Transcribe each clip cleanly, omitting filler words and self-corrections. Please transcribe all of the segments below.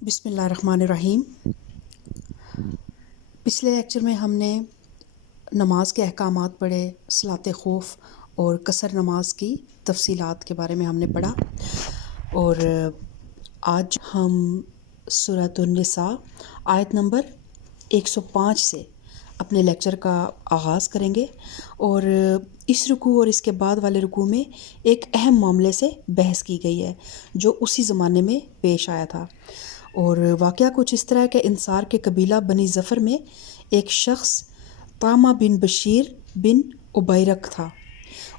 بسم اللہ الرحمن الرحیم۔ پچھلے لیکچر میں ہم نے نماز کے احکامات پڑھے، صلاۃ خوف اور قصر نماز کی تفصیلات کے بارے میں ہم نے پڑھا، اور آج ہم سورۃ النساء آیت نمبر 105 سے اپنے لیکچر کا آغاز کریں گے، اور اس رکوع اور اس کے بعد والے رکوع میں ایک اہم معاملے سے بحث کی گئی ہے جو اسی زمانے میں پیش آیا تھا، اور واقعہ کچھ اس طرح کہ انصار کے قبیلہ بنی ظفر میں ایک شخص طامہ بن بشیر بن عبیرق تھا۔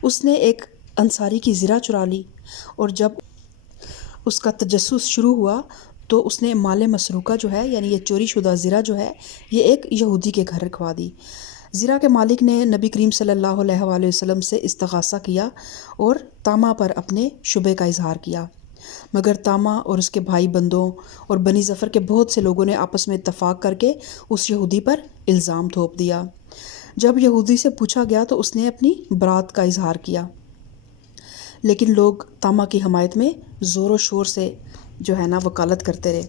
اس نے ایک انصاری کی زرہ چرا لی، اور جب اس کا تجسس شروع ہوا تو اس نے مال مسروقہ جو ہے، یعنی یہ چوری شدہ زرہ جو ہے، یہ ایک یہودی کے گھر رکھوا دی۔ زرہ کے مالک نے نبی کریم صلی اللہ علیہ وآلہ وسلم سے استغاثہ کیا اور طامہ پر اپنے شبہ کا اظہار کیا، مگر طامہ اور اس کے بھائی بندوں اور بنی ظفر کے بہت سے لوگوں نے آپس میں اتفاق کر کے اس یہودی پر الزام تھوپ دیا۔ جب یہودی سے پوچھا گیا تو اس نے اپنی برات کا اظہار کیا، لیکن لوگ طامہ کی حمایت میں زور و شور سے جو ہے نا وکالت کرتے رہے،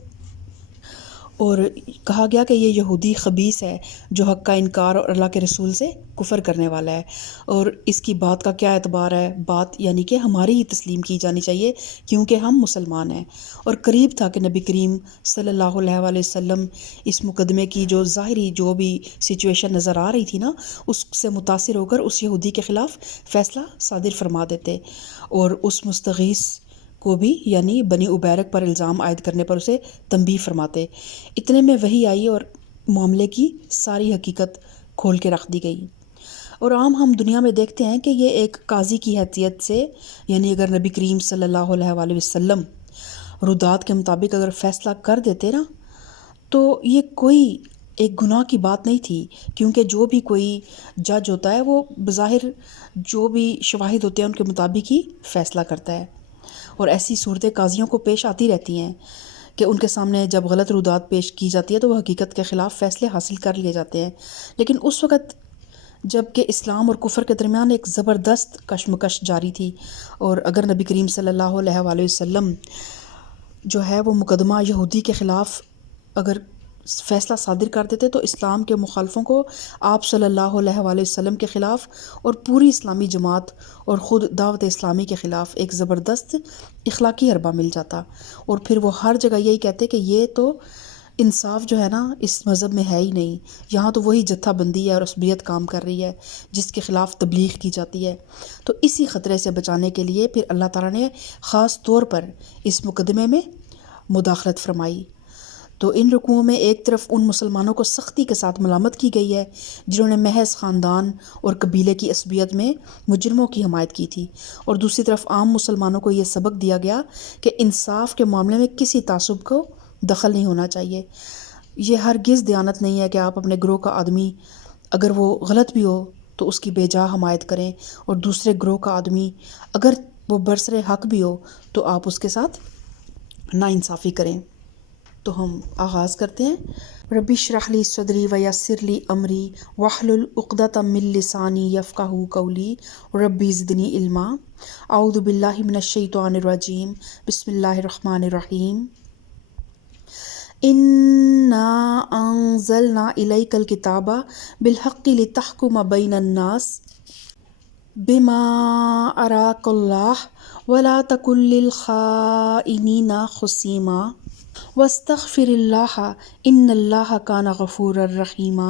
اور کہا گیا کہ یہ یہودی خبیث ہے جو حق کا انکار اور اللہ کے رسول سے کفر کرنے والا ہے، اور اس کی بات کا کیا اعتبار ہے، بات یعنی کہ ہماری ہی تسلیم کی جانی چاہیے کیونکہ ہم مسلمان ہیں۔ اور قریب تھا کہ نبی کریم صلی اللہ علیہ وآلہ وسلم اس مقدمے کی جو ظاہری جو بھی سچویشن نظر آ رہی تھی نا، اس سے متاثر ہو کر اس یہودی کے خلاف فیصلہ صادر فرما دیتے، اور اس مستغیث کو بھی یعنی بنی عبیرق پر الزام عائد کرنے پر اسے تنبیہ فرماتے۔ اتنے میں وحی آئی اور معاملے کی ساری حقیقت کھول کے رکھ دی گئی، اور عام ہم دنیا میں دیکھتے ہیں کہ یہ ایک قاضی کی حیثیت سے، یعنی اگر نبی کریم صلی اللہ علیہ وآلہ وسلم رودات کے مطابق اگر فیصلہ کر دیتے نا، تو یہ کوئی ایک گناہ کی بات نہیں تھی، کیونکہ جو بھی کوئی جج ہوتا ہے وہ بظاہر جو بھی شواہد ہوتے ہیں ان کے مطابق ہی فیصلہ کرتا ہے، اور ایسی صورتیں قاضیوں کو پیش آتی رہتی ہیں کہ ان کے سامنے جب غلط رودات پیش کی جاتی ہے تو وہ حقیقت کے خلاف فیصلے حاصل کر لیے جاتے ہیں۔ لیکن اس وقت جب کہ اسلام اور کفر کے درمیان ایک زبردست کشمکش جاری تھی، اور اگر نبی کریم صلی اللہ علیہ وآلہ وسلم جو ہے وہ مقدمہ یہودی کے خلاف اگر فیصلہ صادر کر دیتے تو اسلام کے مخالفوں کو آپ صلی اللہ علیہ وآلہ وسلم کے خلاف اور پوری اسلامی جماعت اور خود دعوت اسلامی کے خلاف ایک زبردست اخلاقی حربہ مل جاتا، اور پھر وہ ہر جگہ یہی کہتے کہ یہ تو انصاف جو ہے نا اس مذہب میں ہے ہی نہیں، یہاں تو وہی جتھا بندی ہے اور عصبیت کام کر رہی ہے جس کے خلاف تبلیغ کی جاتی ہے۔ تو اسی خطرے سے بچانے کے لیے پھر اللہ تعالیٰ نے خاص طور پر اس مقدمے میں مداخلت فرمائی۔ تو ان رکوعوں میں ایک طرف ان مسلمانوں کو سختی کے ساتھ ملامت کی گئی ہے جنہوں نے محض خاندان اور قبیلے کی عصبیت میں مجرموں کی حمایت کی تھی، اور دوسری طرف عام مسلمانوں کو یہ سبق دیا گیا کہ انصاف کے معاملے میں کسی تعصب کو دخل نہیں ہونا چاہیے۔ یہ ہرگز دیانت نہیں ہے کہ آپ اپنے گروہ کا آدمی اگر وہ غلط بھی ہو تو اس کی بے جا حمایت کریں، اور دوسرے گروہ کا آدمی اگر وہ برسر حق بھی ہو تو آپ اس کے ساتھ ناانصافی کریں۔ تو ہم آغاز کرتے ہیں۔ ربی اشرح لی صدری ویسر لی امری واحلل عقدۃ من لسانی یفقہوا قولی ربی زدنی علما۔ اعوذ باللہ من الشیطان الرجیم، بسم اللہ الرحمن الرحیم۔ انا انزلنا الیک الکتاب بالحق لتحکم بین الناس بما اراک اللہ ولا تکن للخائنین خصیما واستغفر اللہ ان اللہ کان غفورا رحیما۔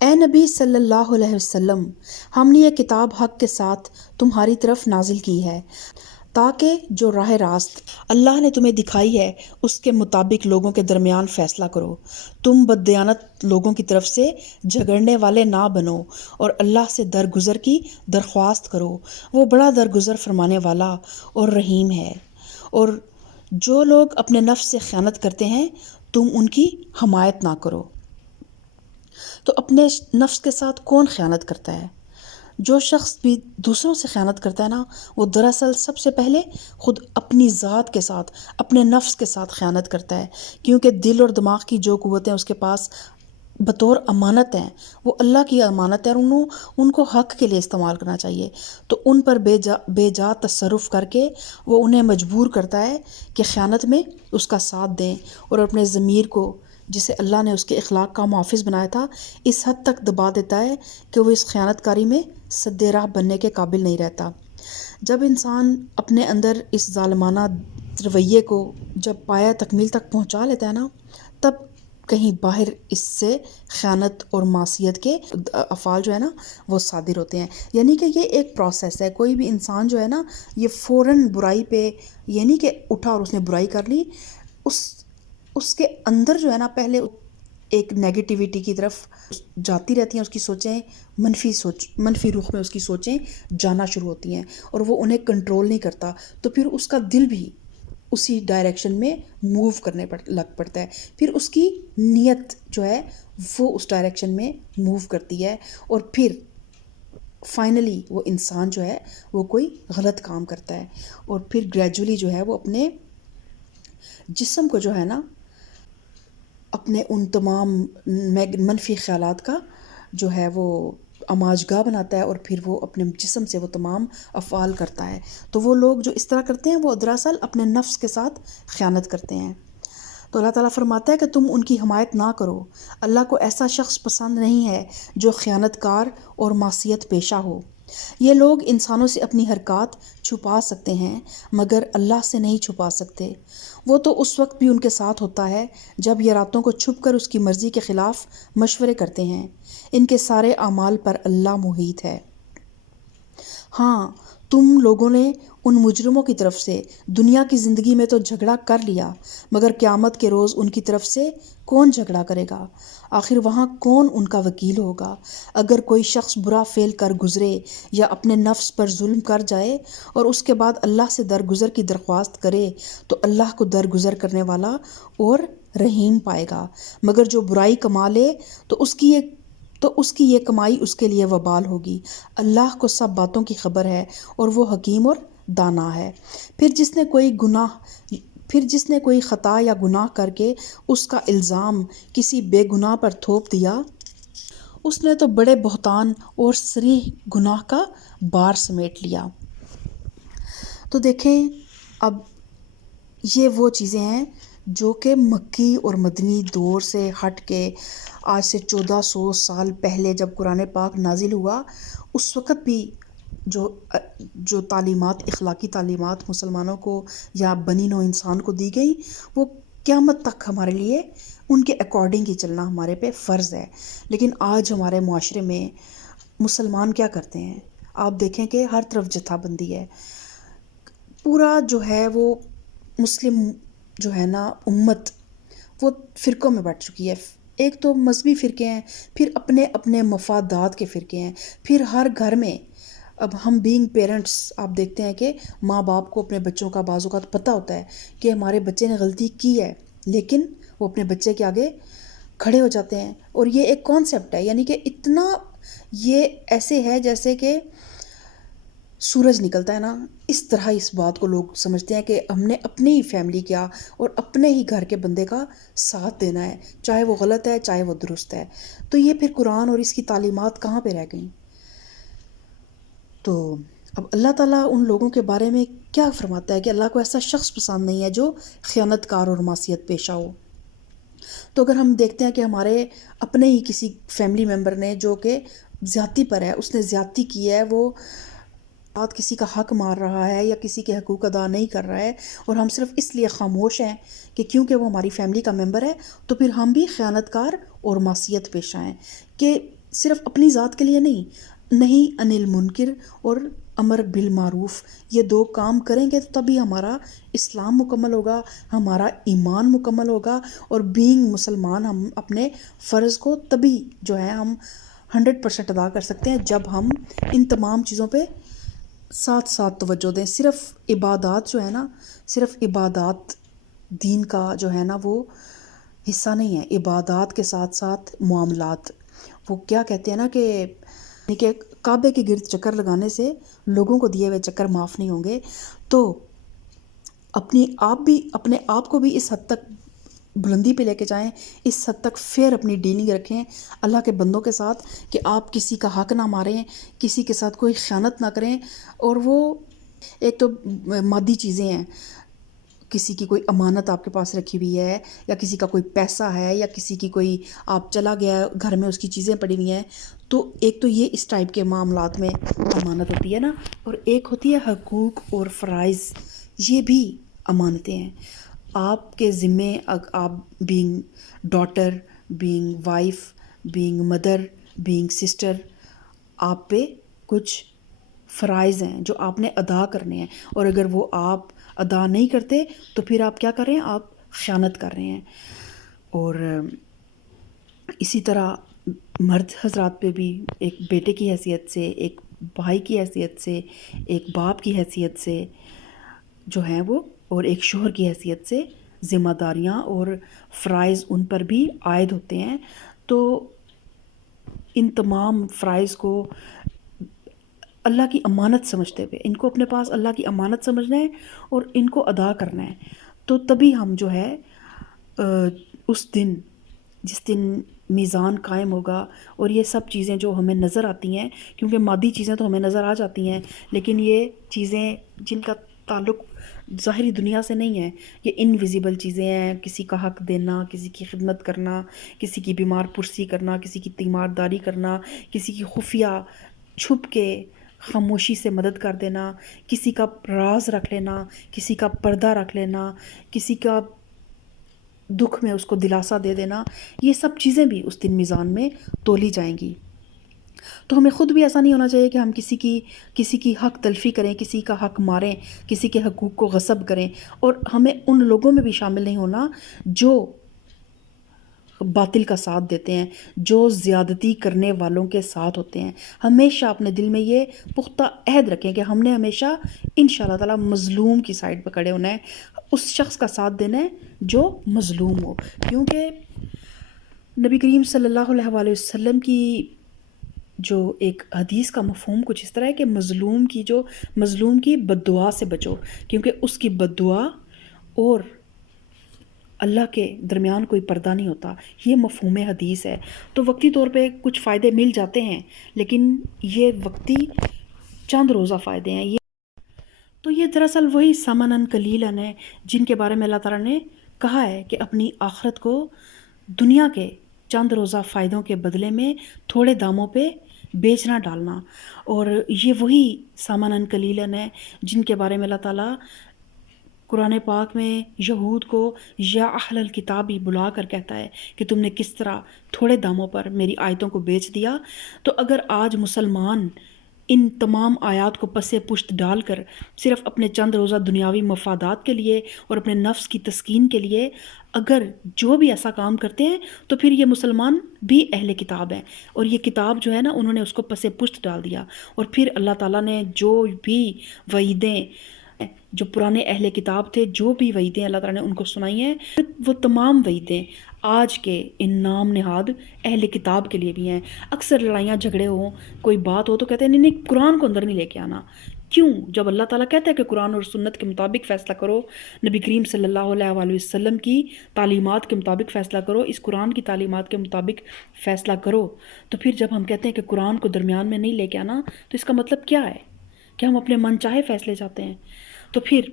اے نبی صلی اللہ علیہ وسلم، ہم نے یہ کتاب حق کے ساتھ تمہاری طرف نازل کی ہے تاکہ جو راہ راست اللہ نے تمہیں دکھائی ہے اس کے مطابق لوگوں کے درمیان فیصلہ کرو، تم بددیانت لوگوں کی طرف سے جھگڑنے والے نہ بنو، اور اللہ سے درگزر کی درخواست کرو، وہ بڑا درگزر فرمانے والا اور رحیم ہے۔ اور جو لوگ اپنے نفس سے خیانت کرتے ہیں تم ان کی حمایت نہ کرو۔ تو اپنے نفس کے ساتھ کون خیانت کرتا ہے؟ جو شخص بھی دوسروں سے خیانت کرتا ہے نا، وہ دراصل سب سے پہلے خود اپنی ذات کے ساتھ، اپنے نفس کے ساتھ خیانت کرتا ہے، کیونکہ دل اور دماغ کی جو قوتیں اس کے پاس بطور امانت ہیں، وہ اللہ کی امانت ہے اور ان کو حق کے لیے استعمال کرنا چاہیے۔ تو ان پر بے جا تصرف کر کے وہ انہیں مجبور کرتا ہے کہ خیانت میں اس کا ساتھ دیں، اور اپنے ضمیر کو، جسے اللہ نے اس کے اخلاق کا محافظ بنایا تھا، اس حد تک دبا دیتا ہے کہ وہ اس خیانت کاری میں سد راہ بننے کے قابل نہیں رہتا۔ جب انسان اپنے اندر اس ظالمانہ رویے کو جب پایہ تکمیل تک پہنچا لیتا ہے نا، تب کہیں باہر اس سے خیانت اور معصیت کے افعال جو ہے نا وہ صادر ہوتے ہیں۔ یعنی کہ یہ ایک پروسیس ہے۔ کوئی بھی انسان جو ہے نا، یہ فوراً برائی پہ، یعنی کہ اٹھا اور اس نے برائی کر لی، اس کے اندر جو ہے نا پہلے ایک نیگیٹیوٹی کی طرف جاتی رہتی ہیں، اس کی سوچیں منفی رخ میں اس کی سوچیں جانا شروع ہوتی ہیں، اور وہ انہیں کنٹرول نہیں کرتا، تو پھر اس کا دل بھی اسی ڈائریکشن میں موو کرنے لگ پڑتا ہے، پھر اس کی نیت جو ہے وہ اس ڈائریکشن میں موو کرتی ہے، اور پھر فائنلی وہ انسان جو ہے وہ کوئی غلط کام کرتا ہے، اور پھر گریجولی جو ہے وہ اپنے جسم کو جو ہے نا اپنے ان تمام منفی خیالات کا جو ہے وہ آماجگاہ بناتا ہے، اور پھر وہ اپنے جسم سے وہ تمام افعال کرتا ہے۔ تو وہ لوگ جو اس طرح کرتے ہیں وہ دراصل اپنے نفس کے ساتھ خیانت کرتے ہیں۔ تو اللہ تعالیٰ فرماتا ہے کہ تم ان کی حمایت نہ کرو، اللہ کو ایسا شخص پسند نہیں ہے جو خیانت کار اور معصیت پیشہ ہو۔ یہ لوگ انسانوں سے اپنی حرکات چھپا سکتے ہیں مگر اللہ سے نہیں چھپا سکتے۔ وہ تو اس وقت بھی ان کے ساتھ ہوتا ہے جب یہ راتوں کو چھپ کر اس کی مرضی کے خلاف مشورے کرتے ہیں۔ ان کے سارے اعمال پر اللہ محیط ہے۔ ہاں، تم لوگوں نے ان مجرموں کی طرف سے دنیا کی زندگی میں تو جھگڑا کر لیا، مگر قیامت کے روز ان کی طرف سے کون جھگڑا کرے گا؟ آخر وہاں کون ان کا وکیل ہوگا؟ اگر کوئی شخص برا فعل کر گزرے یا اپنے نفس پر ظلم کر جائے اور اس کے بعد اللہ سے درگزر کی درخواست کرے تو اللہ کو درگزر کرنے والا اور رحیم پائے گا، مگر جو برائی کما لے تو اس کی یہ کمائی اس کے لیے وبال ہوگی۔ اللہ کو سب باتوں کی خبر ہے اور وہ حکیم اور دانا ہے۔ پھر جس نے کوئی خطا یا گناہ کر کے اس کا الزام کسی بے گناہ پر تھوپ دیا، اس نے تو بڑے بہتان اور صریح گناہ کا بار سمیٹ لیا۔ تو دیکھیں، اب یہ وہ چیزیں ہیں جو کہ مکی اور مدنی دور سے ہٹ کے آج سے 1400 سال پہلے جب قرآن پاک نازل ہوا، اس وقت بھی جو تعلیمات، اخلاقی تعلیمات مسلمانوں کو یا بنی نوع انسان کو دی گئی، وہ قیامت تک ہمارے لیے ان کے اکارڈنگ ہی چلنا ہمارے پہ فرض ہے۔ لیکن آج ہمارے معاشرے میں مسلمان کیا کرتے ہیں؟ آپ دیکھیں کہ ہر طرف جتھا بندی ہے، پورا جو ہے وہ مسلم جو ہے نا امت وہ فرقوں میں بٹ چکی ہے۔ ایک تو مذہبی فرقے ہیں، پھر اپنے اپنے مفادات کے فرقے ہیں، پھر ہر گھر میں اب ہم بینگ پیرنٹس آپ دیکھتے ہیں کہ ماں باپ کو اپنے بچوں کا بعض اوقات پتہ ہوتا ہے کہ ہمارے بچے نے غلطی کی ہے، لیکن وہ اپنے بچے کے آگے کھڑے ہو جاتے ہیں، اور یہ ایک کانسیپٹ ہے، یعنی کہ اتنا یہ ایسے ہے جیسے کہ سورج نکلتا ہے نا، اس طرح اس بات کو لوگ سمجھتے ہیں کہ ہم نے اپنی ہی فیملی کیا اور اپنے ہی گھر کے بندے کا ساتھ دینا ہے، چاہے وہ غلط ہے چاہے وہ درست ہے۔ تو یہ پھر قرآن اور اس کی تعلیمات کہاں پہ رہ گئیں؟ تو اب اللہ تعالیٰ ان لوگوں کے بارے میں کیا فرماتا ہے کہ اللہ کو ایسا شخص پسند نہیں ہے جو خیانت کار اور معصیت پیشہ ہو۔ تو اگر ہم دیکھتے ہیں کہ ہمارے اپنے ہی کسی فیملی ممبر نے جو کہ زیادتی پر ہے، اس نے زیادتی کی ہے، وہ کسی کا حق مار رہا ہے یا کسی کے حقوق ادا نہیں کر رہا ہے، اور ہم صرف اس لیے خاموش ہیں کہ کیونکہ وہ ہماری فیملی کا ممبر ہے، تو پھر ہم بھی خیانت کار اور معصیت پیشہ ہیں، کہ صرف اپنی ذات کے لیے نہیں انل منکر اور امر بالمعروف، یہ دو کام کریں گے تو تبھی ہمارا اسلام مکمل ہوگا، ہمارا ایمان مکمل ہوگا، اور بینگ مسلمان ہم اپنے فرض کو تبھی جو ہے ہم 100% ادا کر سکتے ہیں جب ہم ان تمام چیزوں پہ ساتھ ساتھ توجہ دیں۔ صرف عبادات جو ہے نا، صرف عبادات دین کا جو ہے نا وہ حصہ نہیں ہے، عبادات کے ساتھ ساتھ معاملات۔ وہ کیا کہتے ہیں نا کہ کعبے کے گرد چکر لگانے سے لوگوں کو دیے ہوئے چکر معاف نہیں ہوں گے۔ تو اپنے آپ کو بھی اس حد تک بلندی پہ لے کے جائیں، اس حد تک فیئر اپنی ڈیلنگ رکھیں اللہ کے بندوں کے ساتھ کہ آپ کسی کا حق نہ ماریں، کسی کے ساتھ کوئی خیانت نہ کریں۔ اور وہ ایک تو مادی چیزیں ہیں، کسی کی کوئی امانت آپ کے پاس رکھی ہوئی ہے، یا کسی کا کوئی پیسہ ہے، یا کسی کی کوئی آپ چلا گیا ہے گھر میں اس کی چیزیں پڑی ہوئی ہیں، تو ایک تو یہ اس ٹائپ کے معاملات میں امانت ہوتی ہے نا، اور ایک ہوتی ہے حقوق اور فرائض، یہ بھی امانتیں ہیں آپ کے ذمے۔ آپ being daughter, being wife, being mother, being sister, آپ پہ کچھ فرائض ہیں جو آپ نے ادا کرنے ہیں، اور اگر وہ آپ ادا نہیں کرتے تو پھر آپ کیا کر رہے ہیں؟ آپ خیانت کر رہے ہیں۔ اور اسی طرح مرد حضرات پہ بھی ایک بیٹے کی حیثیت سے، ایک بھائی کی حیثیت سے، ایک باپ کی حیثیت سے جو ہیں وہ، اور ایک شوہر کی حیثیت سے ذمہ داریاں اور فرائض ان پر بھی عائد ہوتے ہیں۔ تو ان تمام فرائض کو اللہ کی امانت سمجھتے ہوئے، ان کو اپنے پاس اللہ کی امانت سمجھنا ہے اور ان کو ادا کرنا ہے، تو تبھی ہم جو ہے اس دن، جس دن میزان قائم ہوگا اور یہ سب چیزیں جو ہمیں نظر آتی ہیں، کیونکہ مادی چیزیں تو ہمیں نظر آ جاتی ہیں، لیکن یہ چیزیں جن کا تعلق ظاہری دنیا سے نہیں ہے، یہ انویزیبل چیزیں ہیں، کسی کا حق دینا، کسی کی خدمت کرنا، کسی کی بیمار پرسی کرنا، کسی کی تیمارداری کرنا، کسی کی خفیہ چھپ کے خاموشی سے مدد کر دینا، کسی کا راز رکھ لینا، کسی کا پردہ رکھ لینا، کسی کا دکھ میں اس کو دلاسا دے دینا، یہ سب چیزیں بھی اس دن میزان میں تولی جائیں گی۔ تو ہمیں خود بھی ایسا نہیں ہونا چاہیے کہ ہم کسی کی حق تلفی کریں، کسی کا حق ماریں، کسی کے حقوق کو غصب کریں، اور ہمیں ان لوگوں میں بھی شامل نہیں ہونا جو باطل کا ساتھ دیتے ہیں، جو زیادتی کرنے والوں کے ساتھ ہوتے ہیں۔ ہمیشہ اپنے دل میں یہ پختہ عہد رکھیں کہ ہم نے ہمیشہ انشاءاللہ تعالی مظلوم کی سائڈ پہ کھڑے ہونا ہے، اس شخص کا ساتھ دینا ہے جو مظلوم ہو، کیونکہ نبی کریم صلی اللہ علیہ وآلہ وسلم کی جو ایک حدیث کا مفہوم کچھ اس طرح ہے کہ مظلوم کی بد دعا سے بچو، کیونکہ اس کی بد دعا اور اللہ کے درمیان کوئی پردہ نہیں ہوتا، یہ مفہوم حدیث ہے۔ تو وقتی طور پہ کچھ فائدے مل جاتے ہیں، لیکن یہ وقتی چند روزہ فائدے ہیں، تو یہ دراصل وہی ثمناً قلیلاً ہے جن کے بارے میں اللہ تعالیٰ نے کہا ہے کہ اپنی آخرت کو دنیا کے چند روزہ فائدوں کے بدلے میں تھوڑے داموں پہ بیچنا ڈالنا، اور یہ وہی ثمناً قلیلاً ہے جن کے بارے میں اللہ تعالیٰ قرآن پاک میں یہود کو یا اہل الکتاب ہی بلا کر کہتا ہے کہ تم نے کس طرح تھوڑے داموں پر میری آیتوں کو بیچ دیا۔ تو اگر آج مسلمان ان تمام آیات کو پس پشت ڈال کر صرف اپنے چند روزہ دنیاوی مفادات کے لیے اور اپنے نفس کی تسکین کے لیے اگر جو بھی ایسا کام کرتے ہیں، تو پھر یہ مسلمان بھی اہل کتاب ہیں، اور یہ کتاب جو ہے نا انہوں نے اس کو پس پشت ڈال دیا، اور پھر اللہ تعالیٰ نے جو بھی وعیدیں جو پرانے اہل کتاب تھے، جو بھی وعیدیں اللہ تعالیٰ نے ان کو سنائی ہیں، وہ تمام وعیدیں آج کے ان نام نہاد اہل کتاب کے لیے بھی ہیں۔ اکثر لڑائیاں جھگڑے ہوں، کوئی بات ہو تو کہتے ہیں نہیں قرآن کو اندر نہیں لے کے آنا۔ کیوں؟ جب اللہ تعالیٰ کہتا ہے کہ قرآن اور سنت کے مطابق فیصلہ کرو، نبی کریم صلی اللہ علیہ وآلہ وسلم کی تعلیمات کے مطابق فیصلہ کرو، اس قرآن کی تعلیمات کے مطابق فیصلہ کرو، تو پھر جب ہم کہتے ہیں کہ قرآن کو درمیان میں نہیں لے کے آنا، تو اس کا مطلب کیا ہے؟ کہ ہم اپنے من چاہے فیصلے چاہتے ہیں؟ تو پھر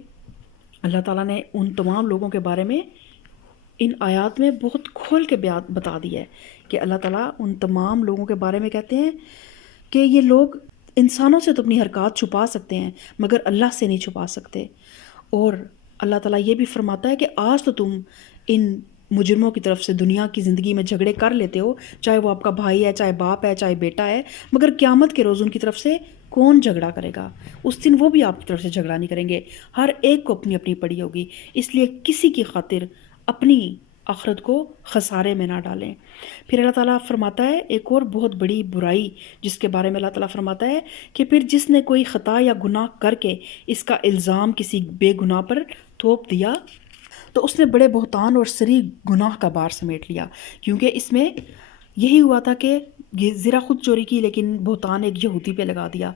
اللہ تعالیٰ نے ان تمام لوگوں کے بارے میں ان آیات میں بہت کھول کے بتا دیا ہے کہ اللہ تعالیٰ ان تمام لوگوں کے بارے میں کہتے ہیں کہ یہ لوگ انسانوں سے تو اپنی حرکات چھپا سکتے ہیں مگر اللہ سے نہیں چھپا سکتے۔ اور اللہ تعالیٰ یہ بھی فرماتا ہے کہ آج تو تم ان مجرموں کی طرف سے دنیا کی زندگی میں جھگڑے کر لیتے ہو، چاہے وہ آپ کا بھائی ہے، چاہے باپ ہے، چاہے بیٹا ہے، مگر قیامت کے روز ان کی طرف سے کون جھگڑا کرے گا؟ اس دن وہ بھی آپ کی طرف سے جھگڑا نہیں کریں گے، ہر ایک کو اپنی اپنی پڑی ہوگی۔ اس لیے کسی کی خاطر اپنی آخرت کو خسارے میں نہ ڈالیں۔ پھر اللہ تعالیٰ فرماتا ہے ایک اور بہت بڑی برائی جس کے بارے میں اللہ تعالیٰ فرماتا ہے کہ پھر جس نے کوئی خطا یا گناہ کر کے اس کا الزام کسی بے گناہ پر تھوپ دیا تو اس نے بڑے بہتان اور سری گناہ کا بار سمیٹ لیا، کیونکہ اس میں یہی ہوا تھا کہ یہ زرہ خود چوری کی لیکن بہتان ایک یہودی پہ لگا دیا۔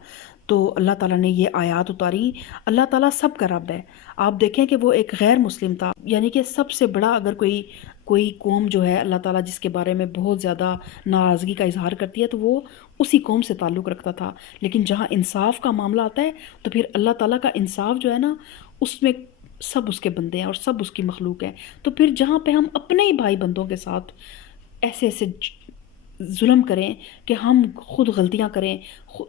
تو اللہ تعالیٰ نے یہ آیات اتاری۔ اللہ تعالیٰ سب کا رب ہے۔ آپ دیکھیں کہ وہ ایک غیر مسلم تھا، یعنی کہ سب سے بڑا اگر کوئی قوم جو ہے اللہ تعالیٰ جس کے بارے میں بہت زیادہ ناراضگی کا اظہار کرتی ہے تو وہ اسی قوم سے تعلق رکھتا تھا۔ لیکن جہاں انصاف کا معاملہ آتا ہے تو پھر اللہ تعالیٰ کا انصاف جو ہے نا، اس میں سب اس کے بندے ہیں اور سب اس کی مخلوق ہے۔ تو پھر جہاں پہ ہم اپنے ہی بھائی بندوں کے ساتھ ایسے ایسے ظلم کریں کہ ہم خود غلطیاں کریں،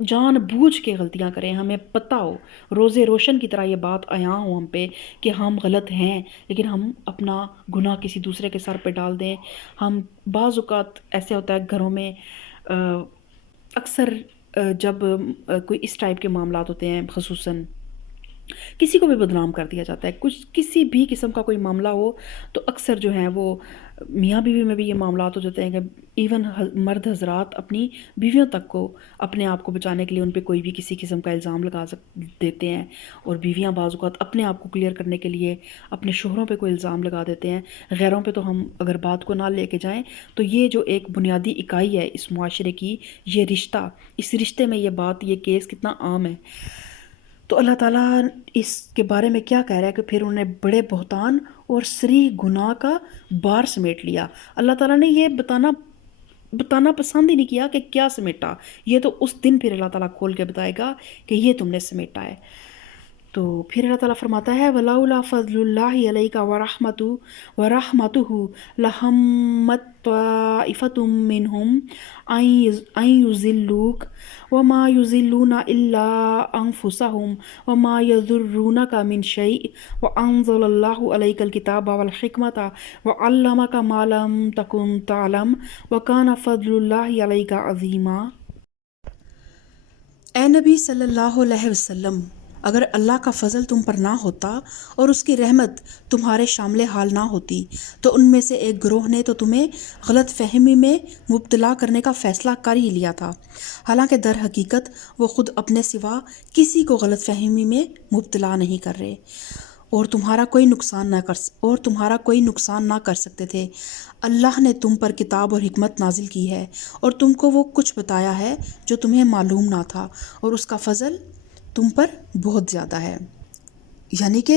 جان بوجھ کے غلطیاں کریں، ہمیں پتہ ہو، روزے روشن کی طرح یہ بات عیاں ہو ہم پہ کہ ہم غلط ہیں، لیکن ہم اپنا گناہ کسی دوسرے کے سر پہ ڈال دیں۔ ہم بعض اوقات ایسے ہوتا ہے گھروں میں اکثر جب کوئی اس ٹائپ کے معاملات ہوتے ہیں، خصوصاً کسی کو بھی بدنام کر دیا جاتا ہے، کسی بھی قسم کا کوئی معاملہ ہو تو اکثر جو ہیں وہ میاں بیوی میں بھی یہ معاملات ہو جاتے ہیں کہ ایون مرد حضرات اپنی بیویوں تک کو اپنے آپ کو بچانے کے لیے ان پہ کوئی بھی کسی قسم کا الزام دیتے ہیں، اور بیویاں بعض اوقات اپنے آپ کو کلیئر کرنے کے لیے اپنے شوہروں پہ کوئی الزام لگا دیتے ہیں۔ غیروں پہ تو ہم اگر بات کو نہ لے کے جائیں تو یہ جو ایک بنیادی اکائی ہے اس معاشرے کی، یہ رشتہ، اس رشتے میں یہ کیس کتنا عام ہے۔ تو اللہ تعالیٰ اس کے بارے میں کیا کہہ رہا ہے کہ پھر انہیں بڑے بہتان اور صریح گناہ کا بار سمیٹ لیا۔ اللہ تعالیٰ نے یہ بتانا پسند ہی نہیں کیا کہ کیا سمیٹا، یہ تو اس دن پھر اللہ تعالیٰ کھول کے بتائے گا کہ یہ تم نے سمیٹا ہے۔ تو پھر اللہ تعالیٰ فرماتا ہے وَلَوْلَا فَضْلُ اللَّهِ عَلَيْكَ وَرَحْمَتُهُ لَهَمَّتْ طَائِفَةٌ مِّنْهُمْ أَن يُضِلُّوكَ وَمَا يُضِلُّونَ إِلَّا أَنفُسَهُمْ وَمَا يَضُرُّونَكَ مِنْ شَيْءٍ وَأَنزَلَ اللَّهُ عَلَيْكَ الْكِتَابَ وَالْحِكْمَةَ وَعَلَّمَكَ مَا لَمْ تَكُنْ تَعْلَمُ وَكَانَ فَضْلُ اللَّهِ عَلَيْكَ عَظِيمًا۔ اے نبی صلی اللہ علیہ وسلم، اگر اللہ کا فضل تم پر نہ ہوتا اور اس کی رحمت تمہارے شامل حال نہ ہوتی تو ان میں سے ایک گروہ نے تو تمہیں غلط فہمی میں مبتلا کرنے کا فیصلہ کر ہی لیا تھا، حالانکہ در حقیقت وہ خود اپنے سوا کسی کو غلط فہمی میں مبتلا نہیں کر رہے اور تمہارا کوئی نقصان نہ کر سکتے تھے۔ اللہ نے تم پر کتاب اور حکمت نازل کی ہے اور تم کو وہ کچھ بتایا ہے جو تمہیں معلوم نہ تھا، اور اس کا فضل تم پر بہت زیادہ ہے۔ یعنی کہ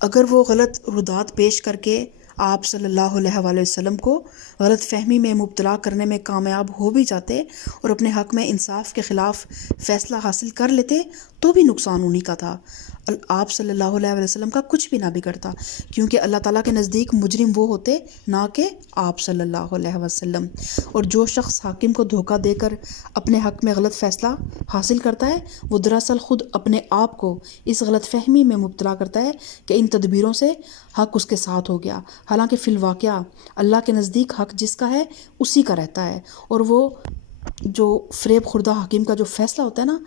اگر وہ غلط ردات پیش کر کے آپ صلی اللہ علیہ وآلہ وسلم کو غلط فہمی میں مبتلا کرنے میں کامیاب ہو بھی جاتے اور اپنے حق میں انصاف کے خلاف فیصلہ حاصل کر لیتے تو بھی نقصان انہی کا تھا، آپ صلی اللہ علیہ وسلم کا کچھ بھی نہ بگڑتا، کیونکہ اللہ تعالیٰ کے نزدیک مجرم وہ ہوتے نہ کہ آپ صلی اللہ علیہ وسلم۔ اور جو شخص حاکم کو دھوکہ دے کر اپنے حق میں غلط فیصلہ حاصل کرتا ہے وہ دراصل خود اپنے آپ کو اس غلط فہمی میں مبتلا کرتا ہے کہ ان تدبیروں سے حق اس کے ساتھ ہو گیا، حالانکہ فی الواقعہ اللہ کے نزدیک حق جس کا ہے اسی کا رہتا ہے، اور وہ جو فریب خوردہ حاکم کا جو فیصلہ ہوتا ہے نا،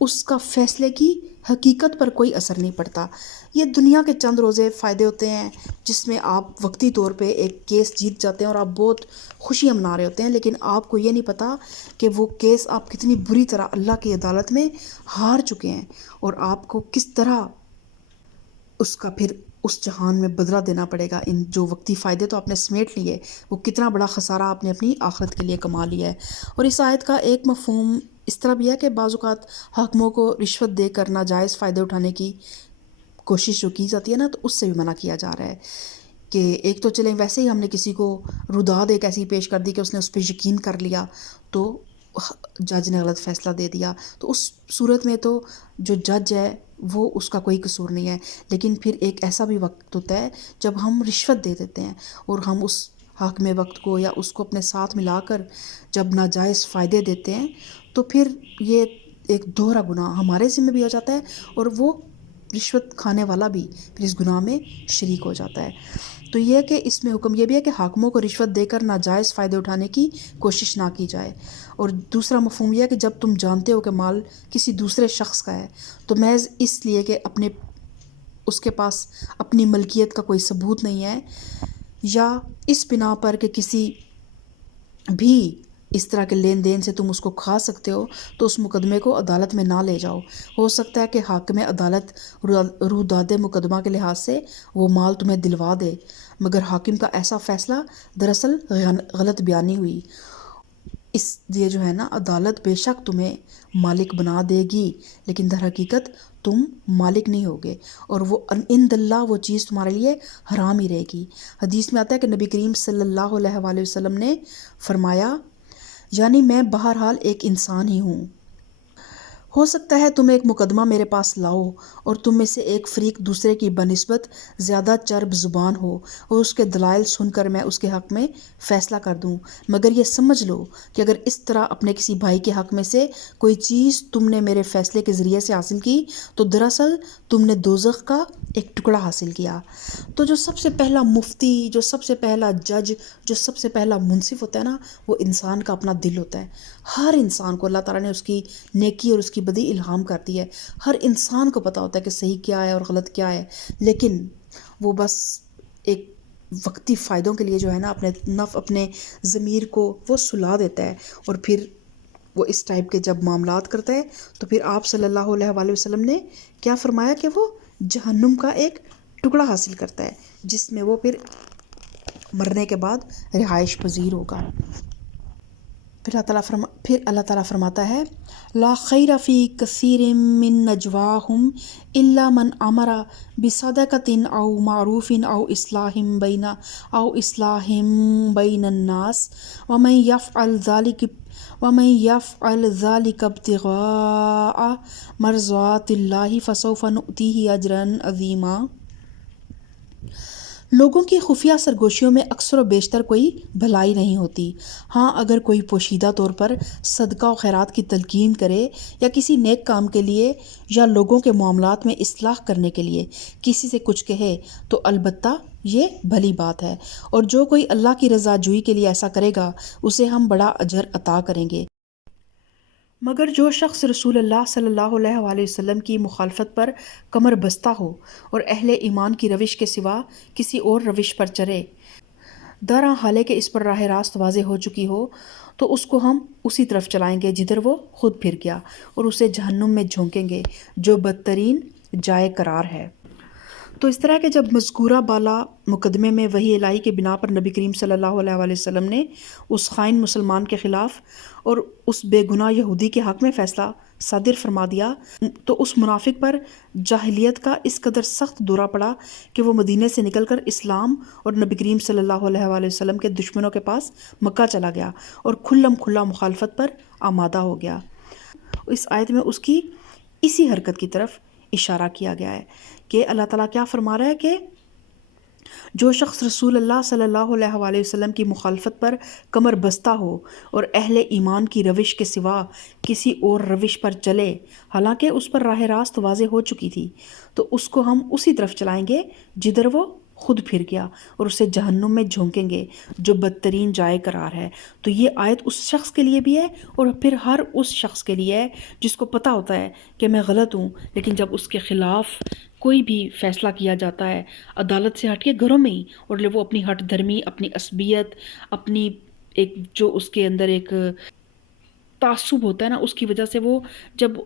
اس کا فیصلے کی حقیقت پر کوئی اثر نہیں پڑتا۔ یہ دنیا کے چند روزے فائدے ہوتے ہیں جس میں آپ وقتی طور پہ ایک کیس جیت جاتے ہیں اور آپ بہت خوشیاں منا رہے ہوتے ہیں، لیکن آپ کو یہ نہیں پتا کہ وہ کیس آپ کتنی بری طرح اللہ کی عدالت میں ہار چکے ہیں، اور آپ کو کس طرح اس کا پھر اس جہان میں بدلہ دینا پڑے گا۔ ان جو وقتی فائدے تو آپ نے سمیٹ لیے، وہ کتنا بڑا خسارہ آپ نے اپنی آخرت کے لیے کما لیا ہے۔ اور اس آیت کا ایک مفہوم اس طرح بھی ہے کہ بعض اوقات حاکموں کو رشوت دے کر ناجائز فائدے اٹھانے کی کوشش جو کی جاتی ہے نا، تو اس سے بھی منع کیا جا رہا ہے کہ ایک تو چلیں ویسے ہی ہم نے کسی کو رداد ایک ایسی پیش کر دی کہ اس نے اس پہ یقین کر لیا تو جج نے غلط فیصلہ دے دیا، تو اس صورت میں تو جو جج ہے وہ اس کا کوئی قصور نہیں ہے۔ لیکن پھر ایک ایسا بھی وقت ہوتا ہے جب ہم رشوت دے دیتے ہیں اور ہم اس حاکم وقت کو یا اس کو اپنے ساتھ ملا کر جب ناجائز فائدے دیتے ہیں تو پھر یہ ایک دوہرا گناہ ہمارے ذمہ بھی ہو جاتا ہے اور وہ رشوت کھانے والا بھی پھر اس گناہ میں شریک ہو جاتا ہے۔ تو یہ کہ اس میں حکم یہ بھی ہے کہ حاکموں کو رشوت دے کر ناجائز فائدے اٹھانے کی کوشش نہ کی جائے، اور دوسرا مفہوم یہ ہے کہ جب تم جانتے ہو کہ مال کسی دوسرے شخص کا ہے تو محض اس لیے کہ اس کے پاس اپنی ملکیت کا کوئی ثبوت نہیں ہے، یا اس بنا پر کہ کسی بھی اس طرح کے لین دین سے تم اس کو کھا سکتے ہو، تو اس مقدمے کو عدالت میں نہ لے جاؤ۔ ہو سکتا ہے کہ حاکم عدالت روداد مقدمہ کے لحاظ سے وہ مال تمہیں دلوا دے، مگر حاکم کا ایسا فیصلہ دراصل غلط بیانی ہوئی، اس لیے جو ہے نا عدالت بے شک تمہیں مالک بنا دے گی، لیکن در حقیقت تم مالک نہیں ہوگے، اور وہ عند اللہ وہ چیز تمہارے لیے حرام ہی رہے گی۔ حدیث میں آتا ہے کہ نبی کریم صلی اللہ علیہ وآلہ وسلم نے فرمایا، یعنی میں بہرحال ایک انسان ہی ہوں، ہو سکتا ہے تم ایک مقدمہ میرے پاس لاؤ اور تم میں سے ایک فریق دوسرے کی بنسبت زیادہ چرب زبان ہو اور اس کے دلائل سن کر میں اس کے حق میں فیصلہ کر دوں، مگر یہ سمجھ لو کہ اگر اس طرح اپنے کسی بھائی کے حق میں سے کوئی چیز تم نے میرے فیصلے کے ذریعے سے حاصل کی تو دراصل تم نے دوزخ کا ایک ٹکڑا حاصل کیا۔ تو جو سب سے پہلا مفتی، جو سب سے پہلا جج، جو سب سے پہلا منصف ہوتا ہے نا، وہ انسان کا اپنا دل ہوتا ہے۔ ہر انسان کو اللہ تعالیٰ نے اس کی نیکی اور اس کی بدی الہام کر دی ہے۔ ہر انسان کو پتہ ہوتا ہے کہ صحیح کیا ہے اور غلط کیا ہے، لیکن وہ بس ایک وقتی فائدوں کے لیے جو ہے نا اپنے ضمیر کو وہ سلا دیتا ہے، اور پھر وہ اس ٹائپ کے جب معاملات کرتا ہے تو پھر آپ صلی اللہ علیہ وآلہ وسلم نے کیا فرمایا کہ وہ جہنم کا ایک ٹکڑا حاصل کرتا ہے، جس میں وہ پھر مرنے کے بعد رہائش پذیر ہوگا۔ پھر اللہ تعالیٰ فرماتا ہے، لا خیر فی کثیر من نجواہم الا من امر بصدقۃ او معروف او اصلاح بین الناس ومن یفعل ذلک ابتغاء مرضات اللہ فسوف نؤتیہ اجرا عظیما۔ لوگوں کی خفیہ سرگوشیوں میں اکثر و بیشتر کوئی بھلائی نہیں ہوتی، ہاں اگر کوئی پوشیدہ طور پر صدقہ و خیرات کی تلقین کرے یا کسی نیک کام کے لیے یا لوگوں کے معاملات میں اصلاح کرنے کے لیے کسی سے کچھ کہے تو البتہ یہ بھلی بات ہے، اور جو کوئی اللہ کی رضا جوئی کے لیے ایسا کرے گا اسے ہم بڑا اجر عطا کریں گے۔ مگر جو شخص رسول اللہ صلی اللہ علیہ وآلہ وسلم کی مخالفت پر کمر بستہ ہو اور اہل ایمان کی روش کے سوا کسی اور روش پر چلے، درا حالے کہ اس پر راہ راست واضح ہو چکی ہو، تو اس کو ہم اسی طرف چلائیں گے جدھر وہ خود پھر گیا، اور اسے جہنم میں جھونکیں گے جو بدترین جائے قرار ہے۔ تو اس طرح کے جب مذکورہ بالا مقدمے میں وحی الہی کے بنا پر نبی کریم صلی اللہ علیہ وآلہ وسلم نے اس خائن مسلمان کے خلاف اور اس بے گناہ یہودی کے حق میں فیصلہ صادر فرما دیا، تو اس منافق پر جاہلیت کا اس قدر سخت دورہ پڑا کہ وہ مدینے سے نکل کر اسلام اور نبی کریم صلی اللہ علیہ وآلہ وسلم کے دشمنوں کے پاس مکہ چلا گیا اور کھلم کھلا مخالفت پر آمادہ ہو گیا۔ اس آیت میں اس کی اسی حرکت کی طرف اشارہ کیا گیا ہے کہ اللہ تعالیٰ کیا فرما رہا ہے کہ جو شخص رسول اللہ صلی اللہ علیہ وآلہ وسلم کی مخالفت پر کمر بستہ ہو اور اہل ایمان کی روش کے سوا کسی اور روش پر چلے، حالانکہ اس پر راہ راست واضح ہو چکی تھی، تو اس کو ہم اسی طرف چلائیں گے جدھر وہ خود پھر گیا، اور اسے جہنم میں جھونکیں گے جو بدترین جائے قرار ہے۔ تو یہ آیت اس شخص کے لیے بھی ہے اور پھر ہر اس شخص کے لیے ہے جس کو پتہ ہوتا ہے کہ میں غلط ہوں، لیکن جب اس کے خلاف کوئی بھی فیصلہ کیا جاتا ہے عدالت سے ہٹ کے گھروں میں ہی، اور وہ اپنی ہٹ دھرمی، اپنی عصبیت، اپنی ایک جو اس کے اندر ایک تعصب ہوتا ہے نا، اس کی وجہ سے وہ جب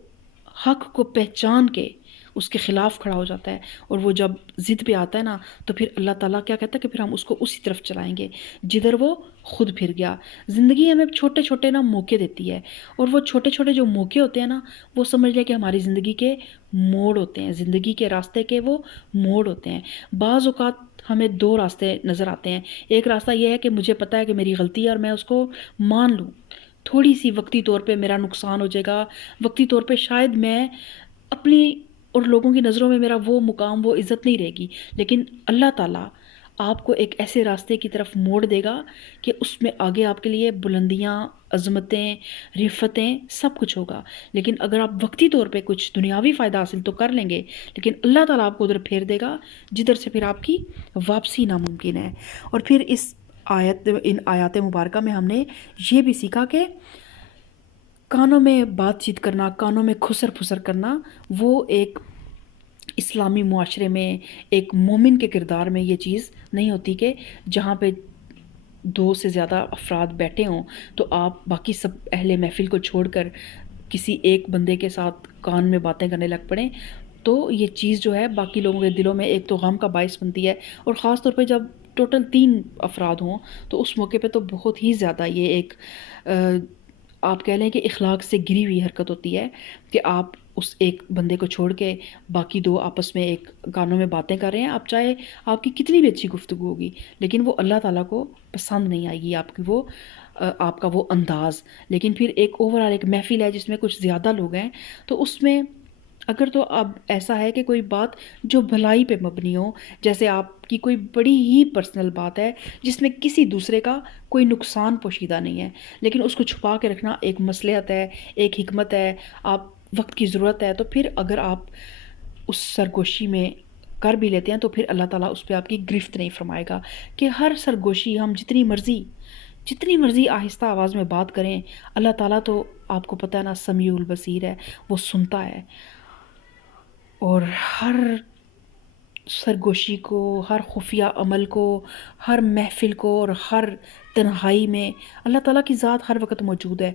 حق کو پہچان کے اس کے خلاف کھڑا ہو جاتا ہے اور وہ جب ضد پہ آتا ہے نا، تو پھر اللہ تعالیٰ کیا کہتا ہے کہ پھر ہم اس کو اسی طرف چلائیں گے جدھر وہ خود پھر گیا۔ زندگی ہمیں چھوٹے چھوٹے نا موقع دیتی ہے، اور وہ چھوٹے چھوٹے جو موقع ہوتے ہیں نا، وہ سمجھ لیں کہ ہماری زندگی کے موڑ ہوتے ہیں، زندگی کے راستے کے وہ موڑ ہوتے ہیں۔ بعض اوقات ہمیں دو راستے نظر آتے ہیں، ایک راستہ یہ ہے کہ مجھے پتہ ہے کہ میری غلطی ہے اور میں اس کو مان لوں، تھوڑی سی وقتی طور پہ میرا نقصان ہو جائے گا، وقتی طور پہ شاید میں اپنی اور لوگوں کی نظروں میں میرا وہ مقام، وہ عزت نہیں رہے گی، لیکن اللہ تعالیٰ آپ کو ایک ایسے راستے کی طرف موڑ دے گا کہ اس میں آگے آپ کے لیے بلندیاں، عظمتیں، رفتیں، سب کچھ ہوگا۔ لیکن اگر آپ وقتی طور پہ کچھ دنیاوی فائدہ حاصل تو کر لیں گے، لیکن اللہ تعالیٰ آپ کو ادھر پھیر دے گا جدھر سے پھر آپ کی واپسی ناممکن ہے۔ اور پھر ان آیات مبارکہ میں ہم نے یہ بھی سیکھا کہ کانوں میں بات چیت کرنا، کانوں میں خسر پھسر کرنا، وہ ایک اسلامی معاشرے میں، ایک مومن کے کردار میں یہ چیز نہیں ہوتی کہ جہاں پہ دو سے زیادہ افراد بیٹھے ہوں تو آپ باقی سب اہل محفل کو چھوڑ کر کسی ایک بندے کے ساتھ کان میں باتیں کرنے لگ پڑیں، تو یہ چیز جو ہے باقی لوگوں کے دلوں میں ایک تو غم کا باعث بنتی ہے، اور خاص طور پہ جب ٹوٹل 3 افراد ہوں تو اس موقع پہ تو بہت ہی زیادہ یہ ایک آپ کہہ لیں کہ اخلاق سے گری ہوئی حرکت ہوتی ہے کہ آپ اس ایک بندے کو چھوڑ کے باقی 2 آپس میں ایک کانوں میں باتیں کر رہے ہیں. آپ چاہے آپ کی کتنی بھی اچھی گفتگو ہوگی لیکن وہ اللہ تعالیٰ کو پسند نہیں آئے گی آپ کا وہ انداز. لیکن پھر ایک اوورآل ایک محفل ہے جس میں کچھ زیادہ لوگ ہیں تو اس میں اگر تو اب ایسا ہے کہ کوئی بات جو بھلائی پہ مبنی ہو، جیسے آپ کی کوئی بڑی ہی پرسنل بات ہے جس میں کسی دوسرے کا کوئی نقصان پوشیدہ نہیں ہے لیکن اس کو چھپا کے رکھنا ایک مصلحت ہے، ایک حکمت ہے، آپ وقت کی ضرورت ہے، تو پھر اگر آپ اس سرگوشی میں کر بھی لیتے ہیں تو پھر اللہ تعالیٰ اس پہ آپ کی گرفت نہیں فرمائے گا. کہ ہر سرگوشی ہم جتنی مرضی آہستہ آواز میں بات کریں، اللہ تعالیٰ تو آپ کو پتہ ہے نا سمیع البصیر ہے، وہ سنتا ہے. اور ہر سرگوشی کو، ہر خفیہ عمل کو، ہر محفل کو اور ہر تنہائی میں اللہ تعالیٰ کی ذات ہر وقت موجود ہے.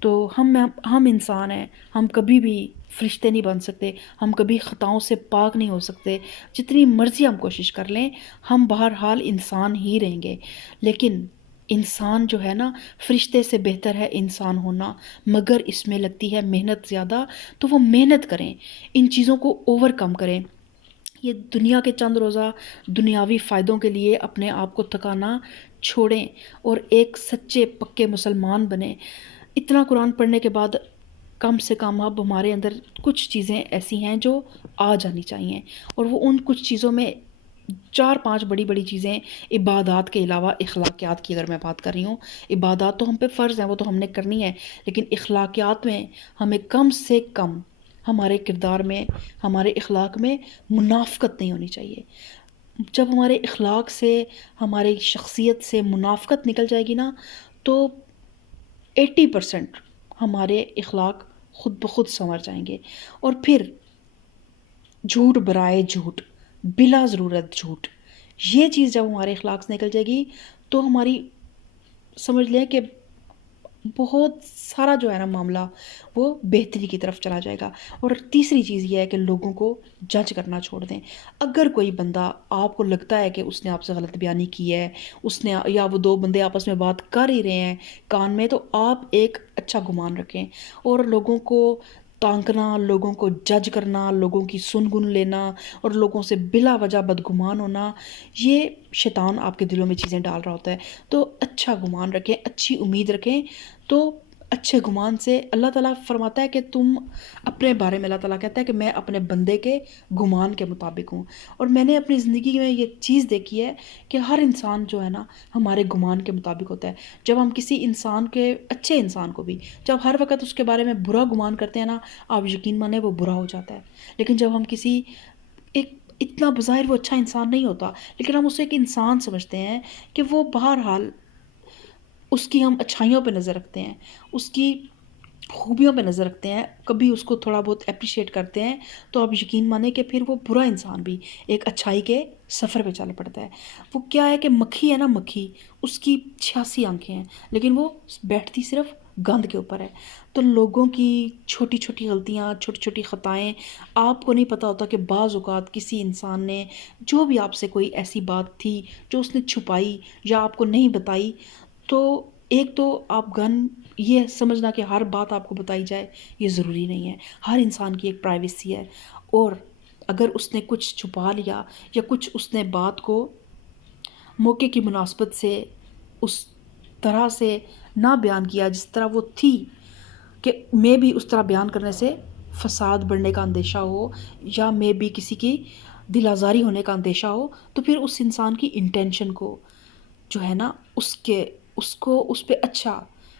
تو ہم انسان ہیں، ہم کبھی بھی فرشتے نہیں بن سکتے، ہم کبھی خطاؤں سے پاک نہیں ہو سکتے. جتنی مرضی ہم کوشش کر لیں ہم بہرحال انسان ہی رہیں گے. لیکن انسان جو ہے نا، فرشتے سے بہتر ہے انسان ہونا، مگر اس میں لگتی ہے محنت زیادہ. تو وہ محنت کریں، ان چیزوں کو اوور کم کریں. یہ دنیا کے چند روزہ دنیاوی فائدوں کے لیے اپنے آپ کو تھکانا چھوڑیں اور ایک سچے پکے مسلمان بنیں. اتنا قرآن پڑھنے کے بعد کم سے کم اب ہمارے اندر کچھ چیزیں ایسی ہیں جو آ جانی چاہیے، اور وہ ان کچھ چیزوں میں 4-5 بڑی بڑی چیزیں عبادات کے علاوہ اخلاقیات کی اگر میں بات کر رہی ہوں. عبادات تو ہم پہ فرض ہیں، وہ تو ہم نے کرنی ہے، لیکن اخلاقیات میں ہمیں کم سے کم ہمارے کردار میں، ہمارے اخلاق میں منافقت نہیں ہونی چاہیے. جب ہمارے اخلاق سے، ہماری شخصیت سے منافقت نکل جائے گی نا، تو 80% ہمارے اخلاق خود بخود سنور جائیں گے. اور پھر جھوٹ برائے جھوٹ، بلا ضرورت جھوٹ، یہ چیز جب ہمارے اخلاق سے نکل جائے گی تو ہماری سمجھ لیں کہ بہت سارا جو ہے نا معاملہ وہ بہتری کی طرف چلا جائے گا. اور تیسری چیز یہ ہے کہ لوگوں کو جج کرنا چھوڑ دیں. اگر کوئی بندہ آپ کو لگتا ہے کہ اس نے آپ سے غلط بیانی کی ہے، یا وہ 2 بندے آپس میں بات کر ہی رہے ہیں کان میں، تو آپ ایک اچھا گمان رکھیں. اور لوگوں کو تانکنا، لوگوں کو جج کرنا، لوگوں کی سن گن لینا اور لوگوں سے بلا وجہ بدگمان ہونا، یہ شیطان آپ کے دلوں میں چیزیں ڈال رہا ہوتا ہے. تو اچھا گمان رکھیں، اچھی امید رکھیں. تو اچھے گمان سے اللہ تعالیٰ فرماتا ہے کہ تم اپنے بارے میں، اللہ تعالیٰ کہتا ہے کہ میں اپنے بندے کے گمان کے مطابق ہوں. اور میں نے اپنی زندگی میں یہ چیز دیکھی ہے کہ ہر انسان جو ہے نا ہمارے گمان کے مطابق ہوتا ہے. جب ہم کسی انسان کے، اچھے انسان کو بھی جب ہر وقت اس کے بارے میں برا گمان کرتے ہیں نا، آپ یقین مانیں وہ برا ہو جاتا ہے. لیکن جب ہم کسی ایک اتنا بظاہر وہ اچھا انسان نہیں ہوتا لیکن ہم اسے ایک انسان سمجھتے ہیں کہ وہ بہرحال اس کی ہم اچھائیوں پہ نظر رکھتے ہیں، اس کی خوبیوں پہ نظر رکھتے ہیں، کبھی اس کو تھوڑا بہت اپریشیٹ کرتے ہیں، تو آپ یقین مانیں کہ پھر وہ برا انسان بھی ایک اچھائی کے سفر پہ چل پڑتا ہے. وہ کیا ہے کہ مکھی ہے نا، مکھی، اس کی 86 آنکھیں ہیں لیکن وہ بیٹھتی صرف گند کے اوپر ہے. تو لوگوں کی چھوٹی چھوٹی غلطیاں، چھوٹی چھوٹی خطائیں، آپ کو نہیں پتہ ہوتا کہ بعض اوقات کسی انسان نے جو بھی آپ سے کوئی ایسی بات تھی جو اس نے چھپائی یا آپ کو نہیں بتائی، تو ایک تو آپ یہ سمجھنا کہ ہر بات آپ کو بتائی جائے یہ ضروری نہیں ہے. ہر انسان کی ایک پرائیویسی ہے، اور اگر اس نے کچھ چھپا لیا یا کچھ اس نے بات کو موقع کی مناسبت سے اس طرح سے نہ بیان کیا جس طرح وہ تھی، کہ میں بھی اس طرح بیان کرنے سے فساد بڑھنے کا اندیشہ ہو یا میں بھی کسی کی دل آزاری ہونے کا اندیشہ ہو، تو پھر اس انسان کی انٹینشن کو جو ہے نا اس پہ اچھا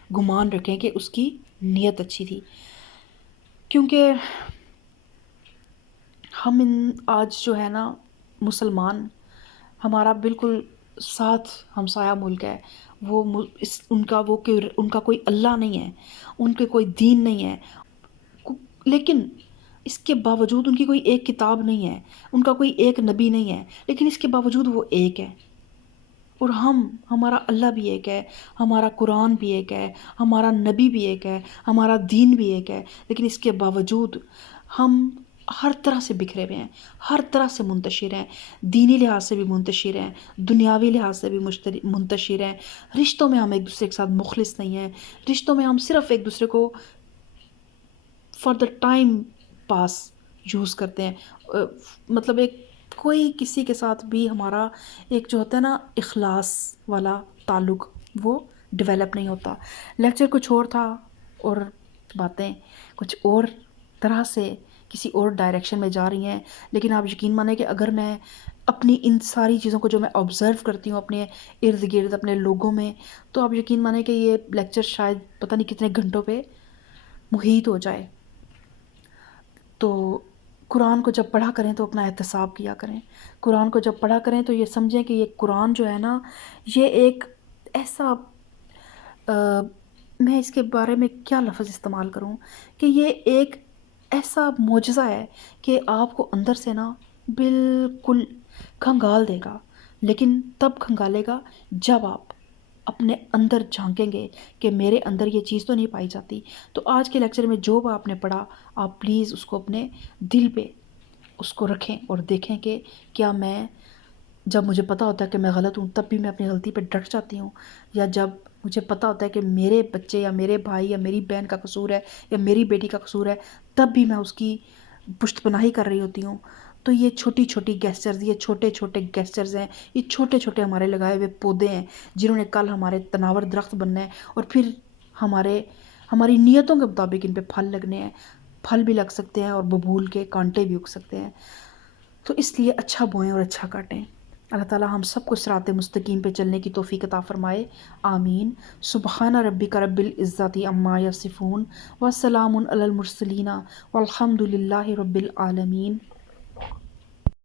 گمان رکھیں کہ اس کی نیت اچھی تھی. کیونکہ ہم آج جو ہے نا مسلمان، ہمارا بالکل ساتھ ہمسایہ ملک ہے، ان کا کوئی اللہ نہیں ہے، ان کے کوئی دین نہیں ہے، لیکن اس کے باوجود ان کی کوئی ایک کتاب نہیں ہے، ان کا کوئی ایک نبی نہیں ہے، لیکن اس کے باوجود وہ ایک ہے. اور ہمارا اللہ بھی ایک ہے، ہمارا قرآن بھی ایک ہے، ہمارا نبی بھی ایک ہے، ہمارا دین بھی ایک ہے. لیکن اس کے باوجود ہم ہر طرح سے بکھرے ہوئے ہیں، ہر طرح سے منتشر ہیں، دینی لحاظ سے بھی منتشر ہیں، دنیاوی لحاظ سے بھی منتشر ہیں۔ رشتوں میں ہم ایک دوسرے کے ساتھ مخلص نہیں ہیں، رشتوں میں ہم صرف ایک دوسرے کو for the time pass use کرتے ہیں۔ مطلب ایک کوئی کسی کے ساتھ بھی ہمارا ایک جو ہوتا ہے نا اخلاص والا تعلق وہ ڈیولپ نہیں ہوتا۔ لیکچر کچھ اور تھا اور باتیں کچھ اور طرح سے کسی اور ڈائریکشن میں جا رہی ہیں، لیکن آپ یقین مانیں کہ اگر میں اپنی ان ساری چیزوں کو جو میں آبزرو کرتی ہوں اپنے ارد گرد اپنے لوگوں میں، تو آپ یقین مانیں کہ یہ لیکچر شاید پتہ نہیں کتنے گھنٹوں پہ محیط ہو جائے۔ تو قرآن کو جب پڑھا کریں تو اپنا احتساب کیا کریں، قرآن کو جب پڑھا کریں تو یہ سمجھیں کہ یہ قرآن جو ہے نا یہ ایک ایسا میں اس کے بارے میں کیا لفظ استعمال کروں کہ یہ ایک ایسا معجزہ ہے کہ آپ کو اندر سے نا بالکل کھنگال دے گا، لیکن تب کھنگالے گا جب آپ اپنے اندر جھانکیں گے کہ میرے اندر یہ چیز تو نہیں پائی جاتی۔ تو آج کے لیکچر میں جو آپ نے پڑھا آپ پلیز اس کو اپنے دل پہ اس کو رکھیں اور دیکھیں کہ کیا میں جب مجھے پتہ ہوتا ہے کہ میں غلط ہوں تب بھی میں اپنی غلطی پہ ڈٹ جاتی ہوں، یا جب مجھے پتہ ہوتا ہے کہ میرے بچے یا میرے بھائی یا میری بہن کا قصور ہے یا میری بیٹی کا قصور ہے تب بھی میں اس کی پشت پناہی کر رہی ہوتی ہوں۔ تو یہ چھوٹی چھوٹی گیسچرز، یہ چھوٹے چھوٹے گیسچرز ہیں، یہ چھوٹے چھوٹے ہمارے لگائے ہوئے پودے ہیں جنہوں نے کل ہمارے تناور درخت بننا ہے، اور پھر ہماری نیتوں کے مطابق ان پہ پھل لگنے ہیں، پھل بھی لگ سکتے ہیں اور ببول کے کانٹے بھی اگ سکتے ہیں۔ تو اس لیے اچھا بوئیں اور اچھا کاٹیں۔ اللہ تعالیٰ ہم سب کو صراط مستقیم پہ چلنے کی توفیق عطا فرمائے، آمین۔ سبحان ربک رب العزت عما یصفون وسلام علی المرسلین والحمد للہ رب العالمین۔